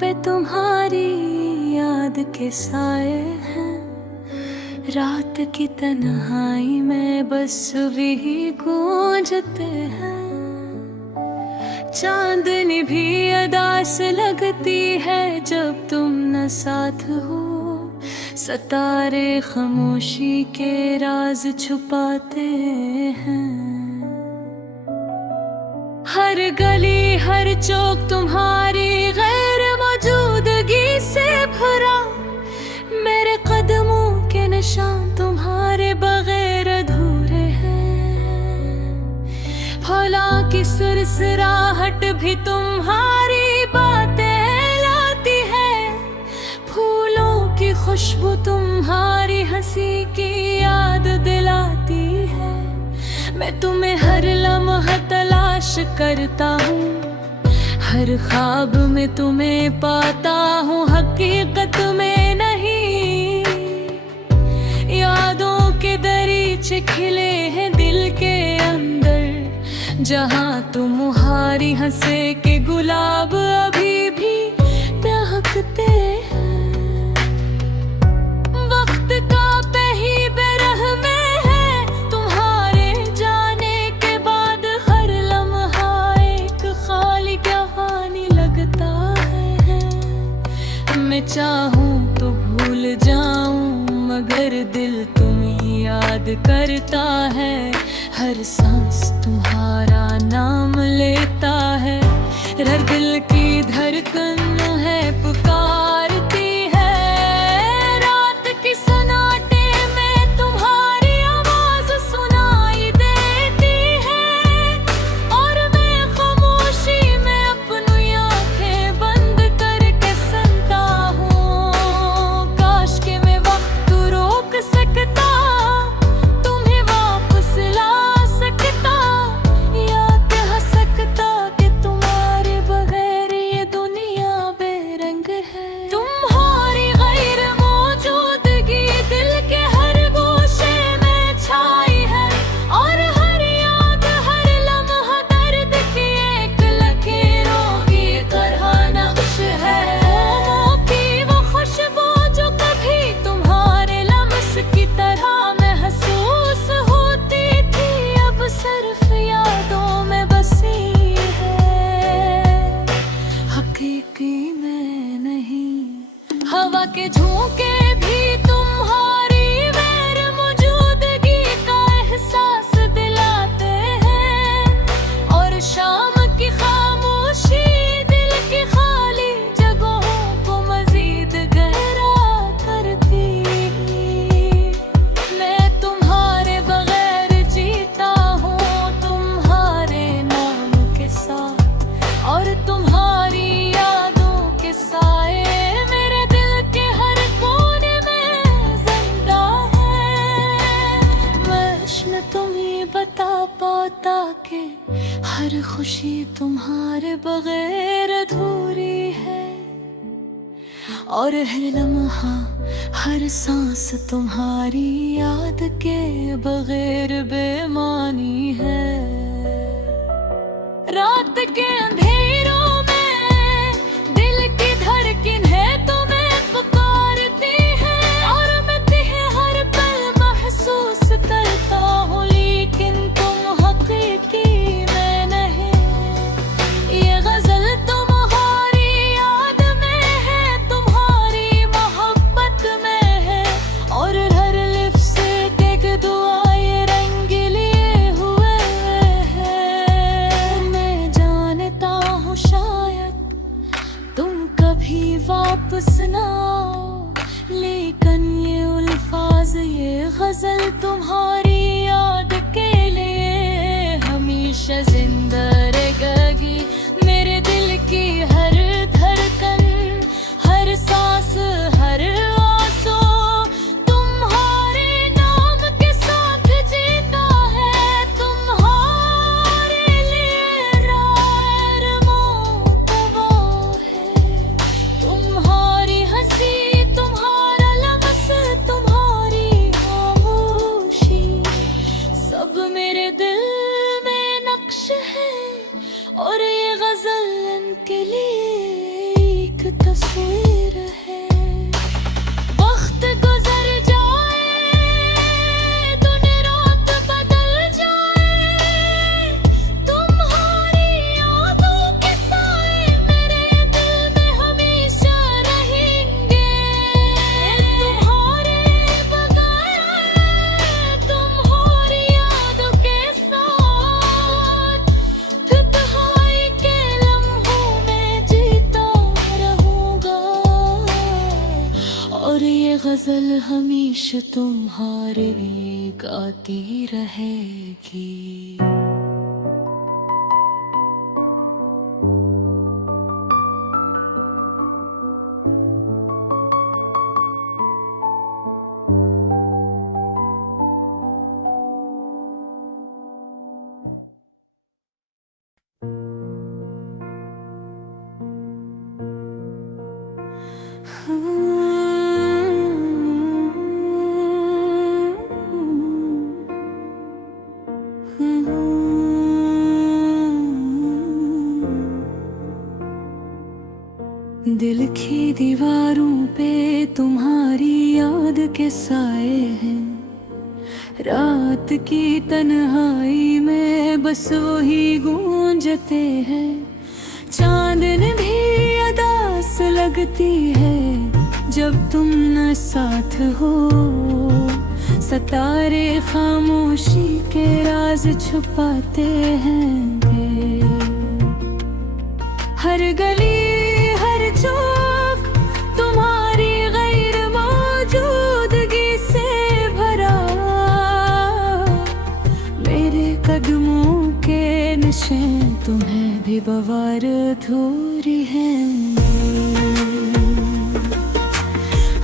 पे तुम्हारी याद के साए हैं। रात की तन्हाई में बस वही गूंजते हैं। चांदनी भी अदास लगती है जब तुम न साथ हो। सितारे खामोशी के राज छुपाते हैं। हर गली हर चौक तुम्हारी गैर मौजूदगी से भरा। मेरे कदमों के निशान तुम्हारे बगैर अधूरे हैं। फूलों की सुरसराहट भी तुम्हारी बातें लाती है। फूलों की खुशबू तुम्हारी हंसी की याद दिलाती है। मैं तुम्हें हर लम्हा तलाश करता हूँ। हर ख्वाब में तुम्हें पाता हूँ, हकीकत में नहीं। यादों के दरीचे खिले हैं दिल के अंदर। जहाँ तुम मुहारी हंसे के गुलाब अभी भी महकते हैं। वक्त का पही बेरह में है। तुम्हारे जाने के बाद हर लम्हा एक खाली कहानी लगता है। मैं चाहूँ तो भूल जाऊँ मगर दिल तुम्हें याद करता है। हर सांस तुम्हारा नाम लेता है। हर दिल की धड़कन है पुकारती है। रात की सन्नाटे में तुम्हारी आवाज सुनाई देती है। और मैं खामोशी में अपनी आंखें बंद करके सुनता हूँ। काश के मैं वक्त रोक सकता, तुम्हें वापस ला सकता, या कह सकता कि तुम्हारे बगैर ये दुनिया बेरंग है। तुम्हारी गैर मौजूदगी दिल के हर गोशे में छाई है। और हर याद हर लम्हा दर्द की एक लकीरों की तरह नक्श है। मोमों की वो खुशबू जो कभी तुम्हारे लम्स की तरह महसूस होती थी, अब सिर्फ यादों में बसी है, हकीकी में नहीं। हवा के झोंके भी तुम्हारी गैर मौजूदगी का एहसास दिलाते हैं। और शाम की खामोशी दिल की खाली जगहों को मजीद गहरा करती। मैं तुम्हारे बगैर जीता हूँ, तुम्हारे नाम के साथ। और तुम्हारी यादों के साए मेरे दिल के हर कोने में जिंदा है। मैं तुम्हें बता पाता कि हर खुशी तुम्हारे बगैर अधूरी है। और हर लम्हा हर सांस तुम्हारी याद के बगैर बेमानी है। रात के अंधेरों में दिल की धड़कन है तुम्हें पुकारती है। और मैं तुम्हें हर पल महसूस करता हूँ, लेकिन तुम हकीकी में नहीं। ये गजल तुम्हारी याद में है, तुम्हारी मोहब्बत में है। और हर लिपस्टिक एक दुआ ये रंग लिए हुए है। मैं जानता हूँ शायद तुम कभी वापस ना आओ, लेकिन ये अल्फाज ये गजल तुम्हारी याद के लिए हमेशा जिंदा रहेगी। मेरे दिल की हर धड़कन, हर सांस, हर आंसू तुम्हारे नाम के साथ जीता है। तुम्हारे लिए रार मोतबा है। तुम्हारी हंसी, तुम्हारा लम्स, तुम्हारी खामोशी, सब मेरे दिल में नक्श है। और ये गजल इनके लिए तस्वीर है। वक्त गुजर जाए, दिन रात बदल जाए, तुम्हारी यादों के साए मेरे दिल में हमेशा रहेंगे। तुम्हारे बगैर, तुम्हारी यादों के साथ, तन्हाई के लम्हों में जीता रहूंगा। और ये गजल हमेशा तुम्हारे लिए गाती रहेगी। दिल की दीवारों पे तुम्हारी याद के साए हैं। रात की तन्हाई में बस वही गूंजते हैं। चांदन भी अदास लगती है जब तुम न साथ हो। सितारे खामोशी के राज छुपाते हैं। हर गली हर चौक तुम्हारी गैर मौजूदगी से भरा। मेरे कदमों के नशे तुम्हें भी बवार अधूरी हैं।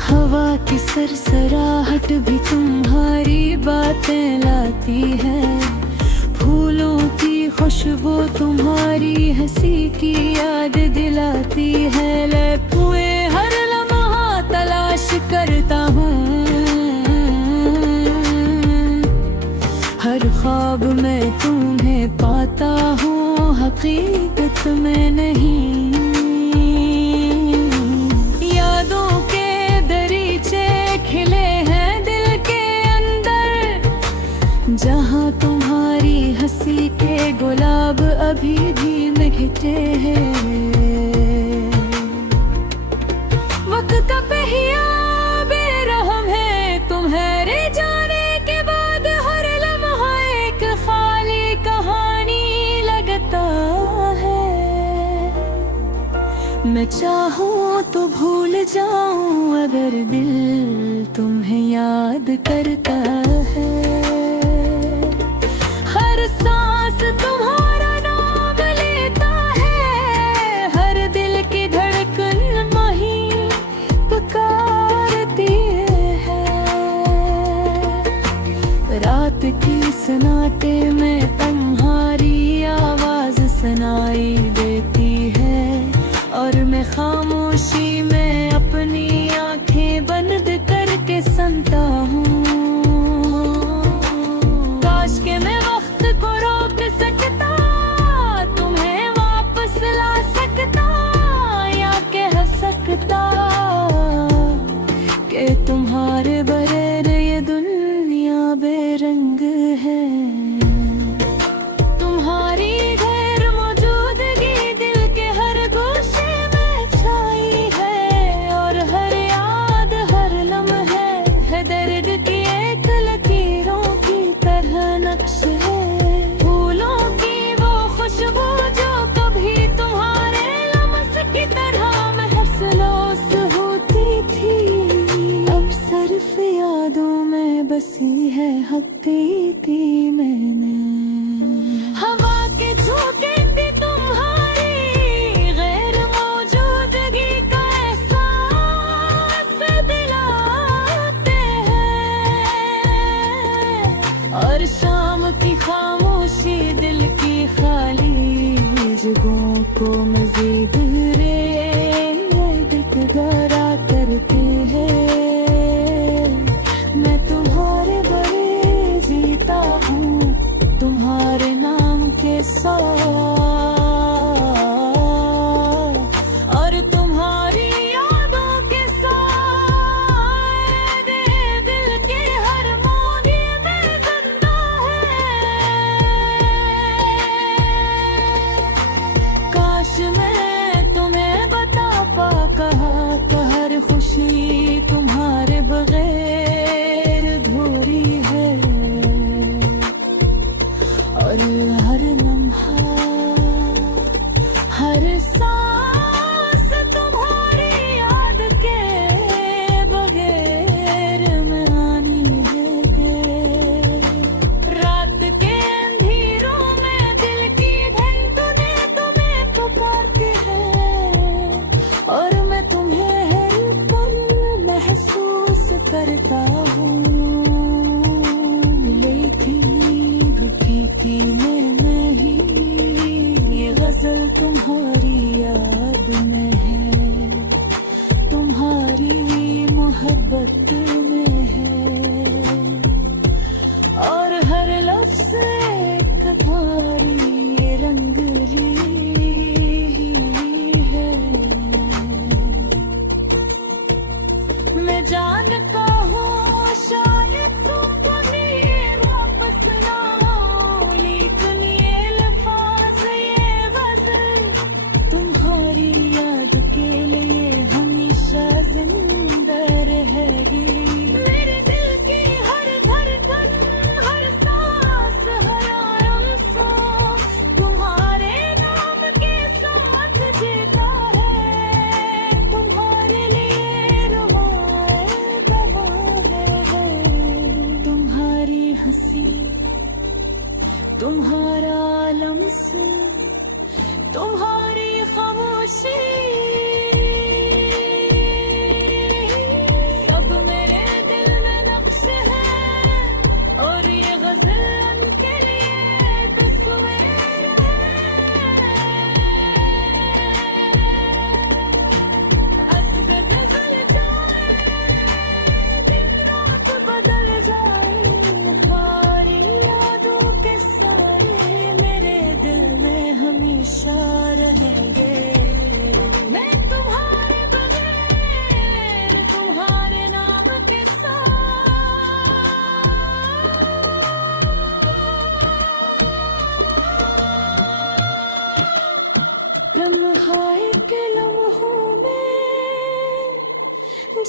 हवा की सरसराहट भी तुम्हारी बातें लाती है। फूलों की खुशबू तुम्हारी हंसी की याद दिलाती है। लम्हे हर लम्हा तलाश करता हूँ, हर ख्वाब में तुम्हें पाता हूँ, हकीकत में नहीं। यादों के दरीचे खिले हैं दिल के अंदर, जहाँ तुम्हारी हंसी के गुलाब अभी भी महके हैं। वक्त पे ही बेरहम है तुम्हारे जाने के बाद। हर लम्हा एक खाली कहानी लगता है। मैं चाहूँ तो भूल जाऊँ अगर दिल तुम्हें याद करता है। हर सांस तुम्हारा नाम लेता है। हर दिल की धड़कन वहीं पुकारती है। रात की सन्नाटे में तुम्हारी आवाज सुनाई देती है। और मैं खामोशी में अपनी आंखें बंद करके सुनता हूँ। काश के मैं वक्त को रोक सकता, तुम्हें वापस ला सकता, या कह सकता कि तुम्हारे बगैर ये दुनिया बेरंग है। तुम्हारी गैर मौजूदगी दिल के हर गोशे में छाई है। और हर याद हर लम्हे है दर्द की एक लकीरों की तरह नक्श है। फूलों की वो खुशबू जो कभी तुम्हारे लम्स की तरह महसूस होती थी, अब सिर्फ यादों में बसी है हकीकी मैंने। हवा के झोंके भी तुम्हारी गैर मौजूदगी का एहसास दिलाते हैं। और शाम की खामोशी दिल की खाली जगहों को मजीद गहरा करती है। मैं तुम्हारे बड़े जीता हूँ,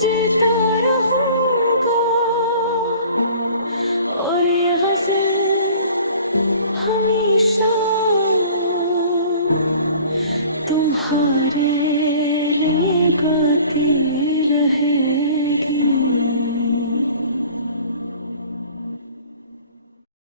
जीता रहूंगा और ये गज़ल हमेशा तुम्हारे लिए गाती रहेगी।